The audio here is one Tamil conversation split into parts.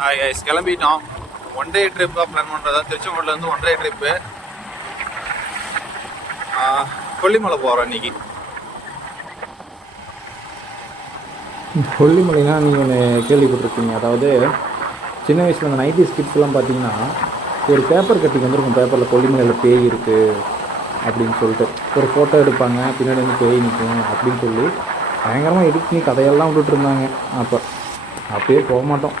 கைஸ் கிளம்பிட்டோம். ஒன் டே ட்ரிப்பாக பிளான் பண்ணுறதா திருச்செங்கோட்லேருந்து ஒன் டே ட்ரிப்பு கொல்லிமலை போகிறோம் இன்னைக்கு. கொல்லிமலைனா நீங்கள் ஒன்று கேள்விப்பட்டிருக்கீங்க அதாவது சின்ன வயசில் அந்த நைன்டி ஸ்கிட்ஸ்லாம் பார்த்தீங்கன்னா ஒரு பேப்பர் கட்டிங் வந்துருக்கும். பேப்பரில் கொல்லிமலையில் பேய் இருக்குது அப்படின்னு சொல்லிட்டு. ஒரு ஃபோட்டோ எடுப்பாங்க. பின்னாடி வந்து பேய் நிற்கும் அப்படின்னு சொல்லி பயங்கரமாக எடிட் பண்ணி கதையெல்லாம் விட்டுட்டு இருந்தாங்க. அப்போ அப்படியே போக மாட்டோம்.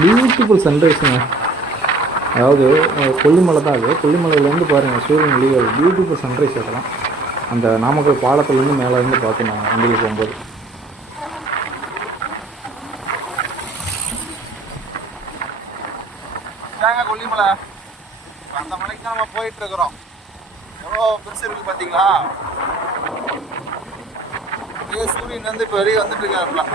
பியூட்டிஃபுல் சன்ரைஸுங்க அதாவது கொல்லிமலை தான் அது. கொல்லிமலையிலேருந்து பாருங்கள் சூரியன் வெளியே பியூட்டிஃபுல் சன்ரைஸ் அதெல்லாம். அந்த நாமக்கல் பாலத்துலேருந்து மேலே இருந்து பார்த்தோம் நாங்கள் வண்டியில் போகும்போது. இதாங்க கொல்லிமலை. அந்த மலைக்கு தான் நம்ம போயிட்டு இருக்கிறோம். எவ்வளோ பெருசு இருக்கு பார்த்தீங்களா சூரியன் வந்து இப்போ வெளியே வந்துட்டு இருக்காருலாம்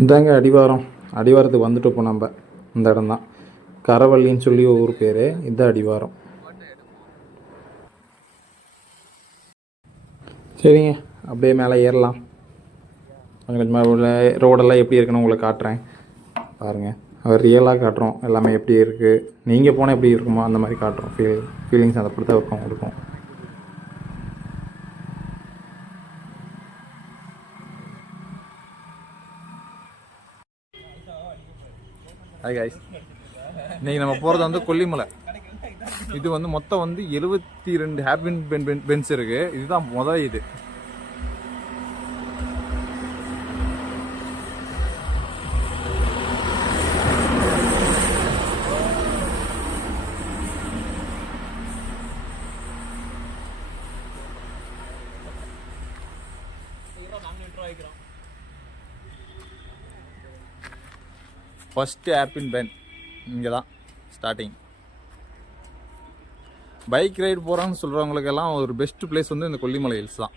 இந்தாங்க அடிவாரம். அடிவாரத்துக்கு வந்துட்டு இப்போ நம்ம. இந்த இடம் தான் கரவள்ளின்னு சொல்லி ஊர் பேர். இதுதான் அடிவாரம். சரிங்க. அப்படியே மேலே ஏறலாம். கொஞ்சம் கொஞ்சமாக உள்ள ரோடெல்லாம் எப்படி இருக்குன்னு உங்களுக்கு காட்டுறேன். பாருங்கள் அவர் ரியலாக காட்டுறோம். எல்லாமே எப்படி இருக்குது நீங்கள் போனால் எப்படி இருக்குமோ அந்த மாதிரி காட்டுறோம். ஃபீல் ஃபீலிங்ஸ் அதை பொறுத்த இருக்கும். கொடுக்கும் ஹாய் காய்ஸ் இன்றைக்கி நம்ம போகிறது வந்து கொல்லிமலை. இது வந்து மொத்தம் வந்து எழுபத்தி ரெண்டு ஹேப்பின் பென் பென் பென்ஸ் இருக்குது இதுதான் முதல் இது. ஃபஸ்ட்டு ஆப்பின் பென் இங்கே தான் ஸ்டார்டிங் பைக் ரைடு போகிறோன்னு சொல்கிறவங்களுக்கெல்லாம் ஒரு பெஸ்ட் பிளேஸ் வந்து இந்த கொல்லிமலை ஹில்ஸ் தான்.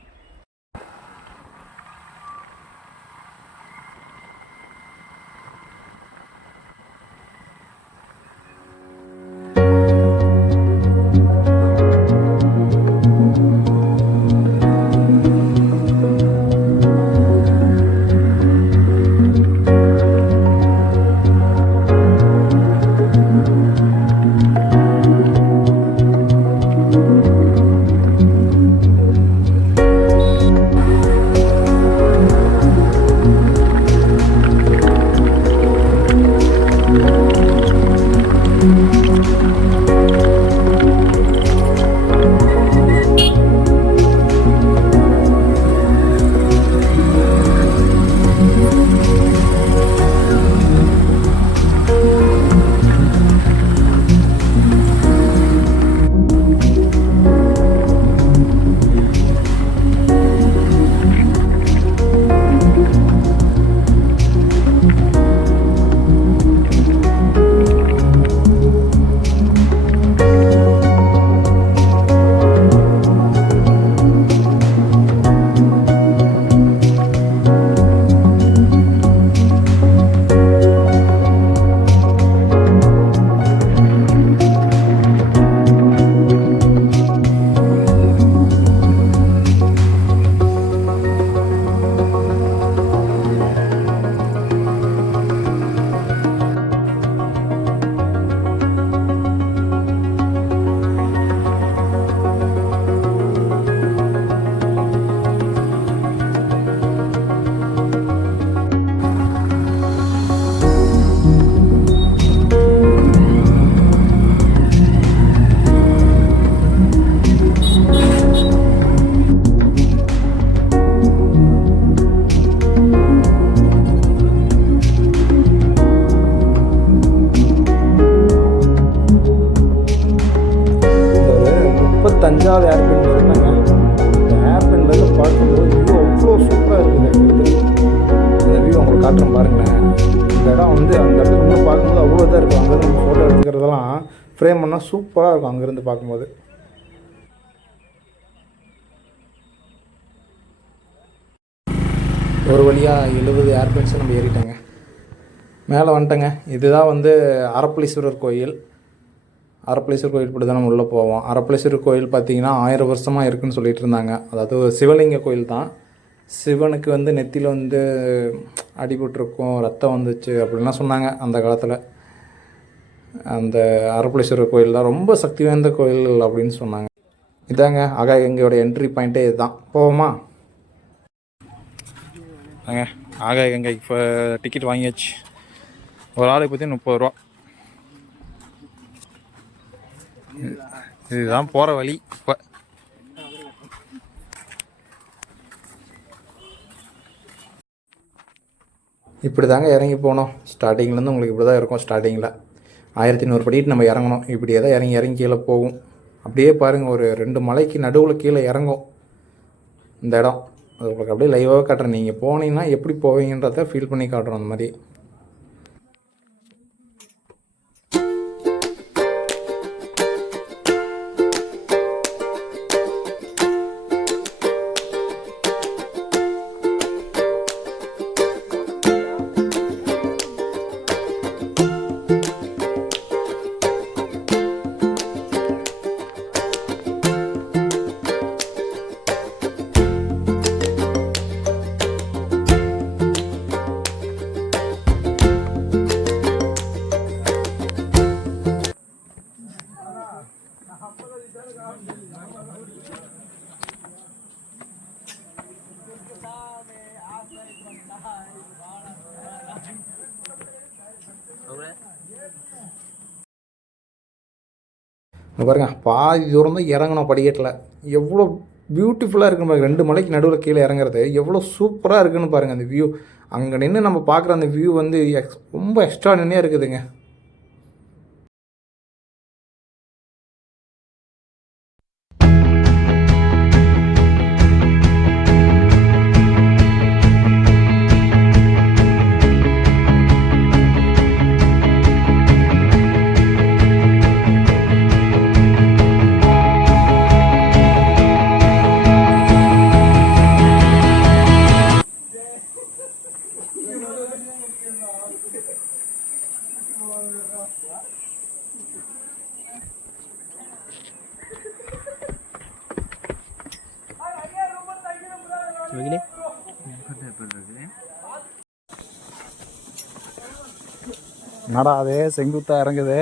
அதெல்லாம் ஃப்ரேம் பண்ணால் சூப்பராக இருக்கும் அங்கேருந்து பார்க்கும்போது. ஒரு வழியாக எழுபது ஏர்பின்ஸை நம்ம ஏறிட்டேங்க. மேலே வந்துட்டேங்க. இதுதான் வந்து அரப்பளீஸ்வரர் கோயில். அரப்பளீஸ்வரர் கோயில் இப்படி தான் நம்ம உள்ளே போவோம். அரப்பளீஸ்வரர் கோயில் பார்த்திங்கன்னா ஆயிரம் வருஷமாக இருக்குன்னு சொல்லிட்டு இருந்தாங்க. அதாவது ஒரு சிவலிங்க கோயில் தான். சிவனுக்கு வந்து நெத்தியில் வந்து அடிபட்டிருக்கும் ரத்தம் வந்துச்சு அப்படின்லாம் சொன்னாங்க அந்த காலத்தில். அந்த அரப்பளீஸ்வரர் கோயில் தான் ரொம்ப சக்தி வாய்ந்த கோயில் அப்படின்னு சொன்னாங்க. இதாங்க ஆகா எங்களோட என்ட்ரி பாயிண்ட்டே இதுதான். போவோமா? வாங்க ஆகாய கங்கை இப்போ டிக்கெட் வாங்கியாச்சு. ஒரு ஆளுக்கு பற்றி முப்பது ரூபா. இது- இதுதான் போகிற வழி. இப்போ இப்படி தாங்க இறங்கி போனோம். ஸ்டார்டிங்லேருந்து உங்களுக்கு இப்படி தான் இருக்கும் ஸ்டார்டிங்கில் ஆயிரத்தி நூறு படிட்டு நம்ம இறங்கணும். இப்படியே தான் இறங்கி இறங்கி கீழே போகும். அப்படியே பாருங்கள் ஒரு ரெண்டு மலைக்கு நடுவில் கீழே இறங்கும். இந்த இடம். அது உங்களுக்கு அப்படியே லைவாக காட்டுறேன். நீங்கள் போனீங்கன்னா எப்படி போவீங்கன்றத ஃபீல் பண்ணி காட்டுறோம் அந்த மாதிரி. பாருங்க பாதி தூரம் தான் இறங்கணும் படிக்கட்டில். எவ்வளோ பியூட்டிஃபுல்லாக இருக்கு பாருங்க ரெண்டு மலைக்கு நடுவில் கீழே இறங்குறது. எவ்வளோ சூப்பராக இருக்குன்னு பாருங்கள் அந்த வியூ அங்கே நின்று நம்ம பார்க்குற அந்த வியூ வந்து எக்ஸ் ரொம்ப எக்ஸ்ட்ரா இருக்குதுங்க. நடா அதே செங்குத்தா இறங்குது?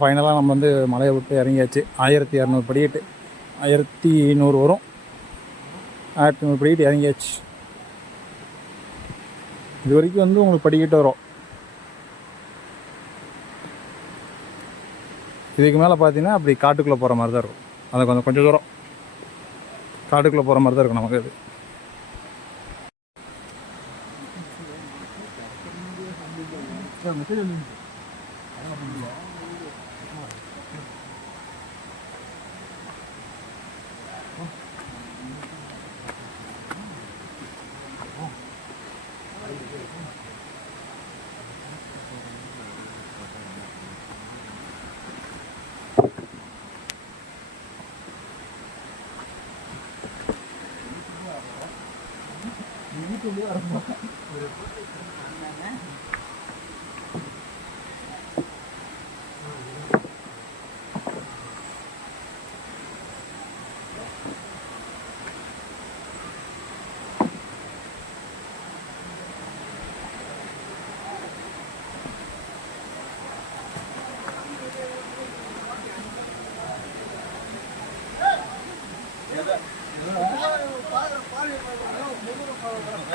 ஃபைனலாக நம்ம வந்து மலையை விட்டு இறங்கியாச்சு. ஆயிரத்தி இரநூறு படிக்கட்டு. ஆயிரத்தி நூறு வரும். ஆயிரத்தி நூறு படிக்கட்டு இறங்கியாச்சு. இது வரைக்கும் வந்து உங்களுக்கு படிக்கிட்டு வரும். இதுக்கு மேலே பார்த்தீங்கன்னா அப்படி காட்டுக்குள்ளே போகிற மாதிரி தான் இருக்கும். அதை கொஞ்சம் கொஞ்சம் தூரம். காட்டுக்குள்ளே போகிற மாதிரி தான் இருக்கும் நமக்கு இது Thank. y luego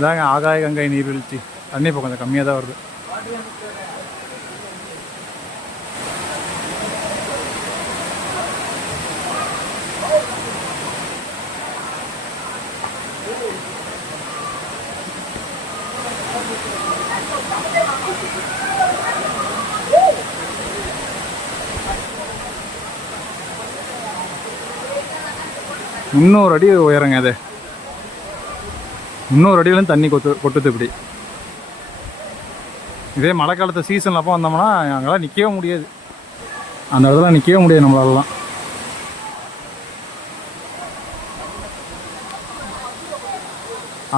இதாங்க ஆகாய கங்கை நீர்வீழ்ச்சி தண்ணி இப்போ கொஞ்சம் கம்மியாக தான் வருது. இன்னொரு அடி உயரங்க அது முந்நூறு அடியிலும் தண்ணி கொத்து கொட்டுது இப்படி. இதே மழை காலத்து சீசனில் அப்போ வந்தோம்னா அங்கெல்லாம் நிற்கவே முடியாது. அந்த இடத்துல நிற்கவே முடியாது நம்மளாலலாம்.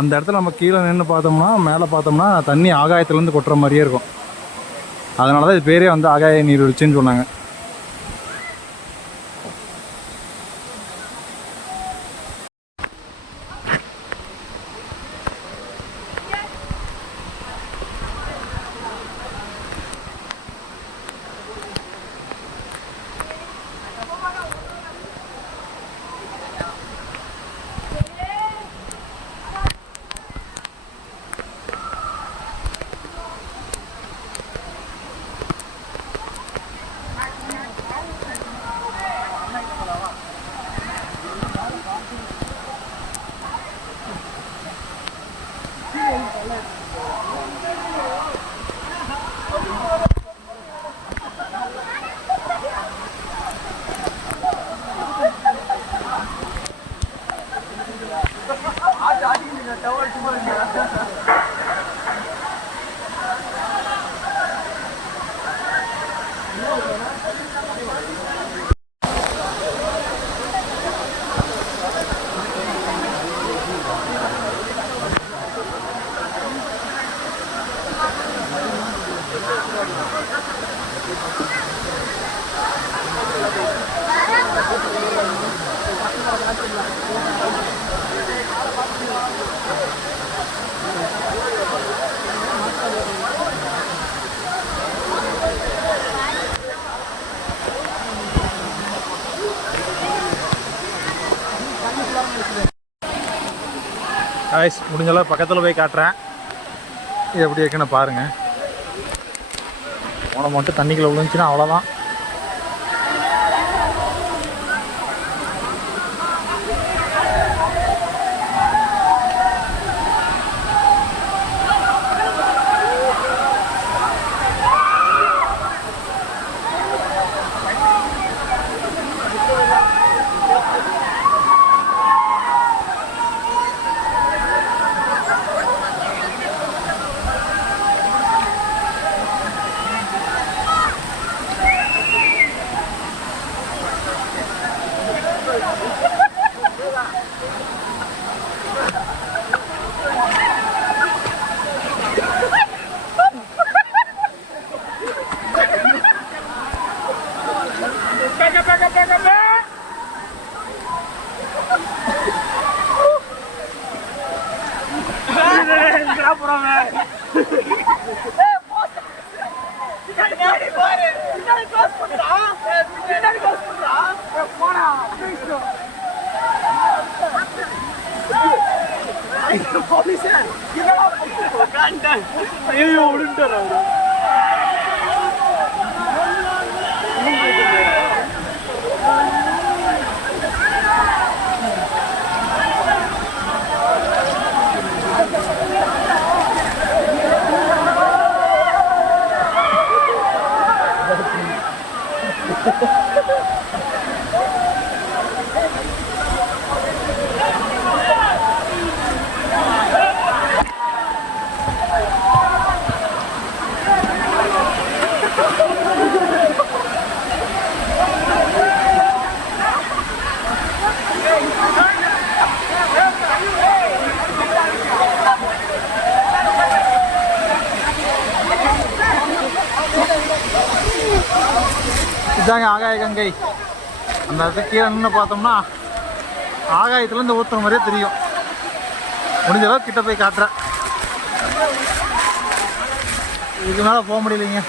அந்த இடத்துல நம்ம கீழே நின்று பார்த்தோம்னா மேலே பார்த்தோம்னா தண்ணி ஆகாயத்துலேருந்து கொட்டுற மாதிரியே இருக்கும். அதனால தான் இது பேரே வந்து ஆகாய நீர்வீழ்ச்சின்னு சொன்னாங்க. காய்ஸ் முடிஞ்சளவு பக்கத்தில் போய் காட்டுறேன். இது எப்படி இருக்குன்னு பாருங்கள் போன மட்டும் தண்ணிக்குள்ளே விழுந்துச்சுன்னா அவ்வளோதான் ಇದು ಪೊಲೀಸ್ ಇಲ್ಲ ಗಂಡ ಅಯ್ಯೋ ಉಳಿಂಟಾರ ಅವರು Ha ha ha. இதாங்க ஆகாய கங்கை. அந்த இடத்துக்கு கீழே நின்று பார்த்தோம்னா ஆகாயத்துலேருந்து ஊற்றுற மாதிரியே தெரியும். முடிஞ்ச அளவுக்கு கிட்ட போய் காட்டுறேன். இதுக்கு மேலே போக முடியலைங்க.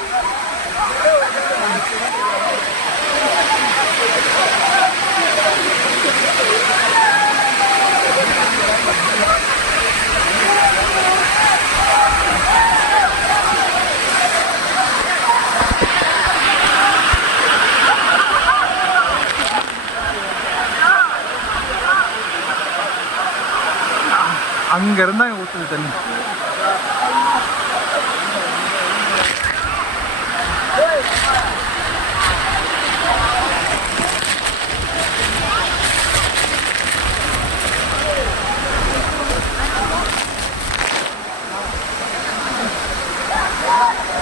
இங்கே இருந்தால் ஊற்றுது தண்ணி Yeah.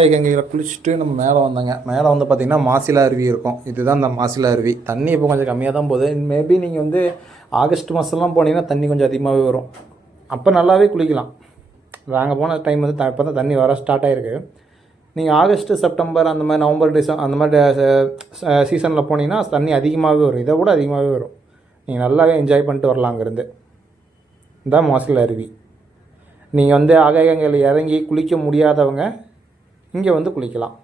ஆகாய கங்கையில் குளிச்சுட்டு நம்ம மேலே வந்தாங்க. மேலே வந்து பார்த்திங்கன்னா மாசிலா அருவி இருக்கும். இதுதான் இந்த மாசிலா அருவி. தண்ணி இப்போ கொஞ்சம் கம்மியாக தான் போகுது. மேபி நீங்கள் வந்து ஆகஸ்ட் மாதம்லாம் போனீங்கன்னா தண்ணி கொஞ்சம் அதிகமாகவே வரும். அப்போ நல்லாவே குளிக்கலாம். நாங்கள் போன டைம் வந்து இப்போ தான் தண்ணி வர ஸ்டார்ட் ஆகிருக்கு நீங்கள் ஆகஸ்ட்டு செப்டம்பர் அந்த மாதிரி நவம்பர் டிசம்பர் அந்த மாதிரி சீசனில் போனீங்கன்னா தண்ணி அதிகமாகவே வரும். இதை விட அதிகமாகவே வரும். நீங்கள் நல்லாவே என்ஜாய் பண்ணிட்டு வரலாம் அங்கேருந்து. இதான் மாசிலா அருவி. நீங்கள் வந்து ஆகாயங்களில் இறங்கி குளிக்க முடியாதவங்க இங்கே வந்து குளிக்கலாம்.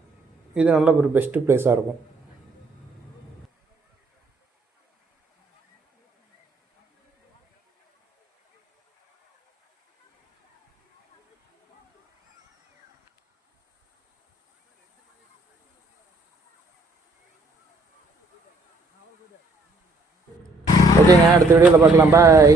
இது நல்ல ஒரு பெஸ்ட்டு ப்ளேஸாக இருக்கும். ஓகேங்க அடுத்த வீடியோவில் பார்க்கலாம். பாய்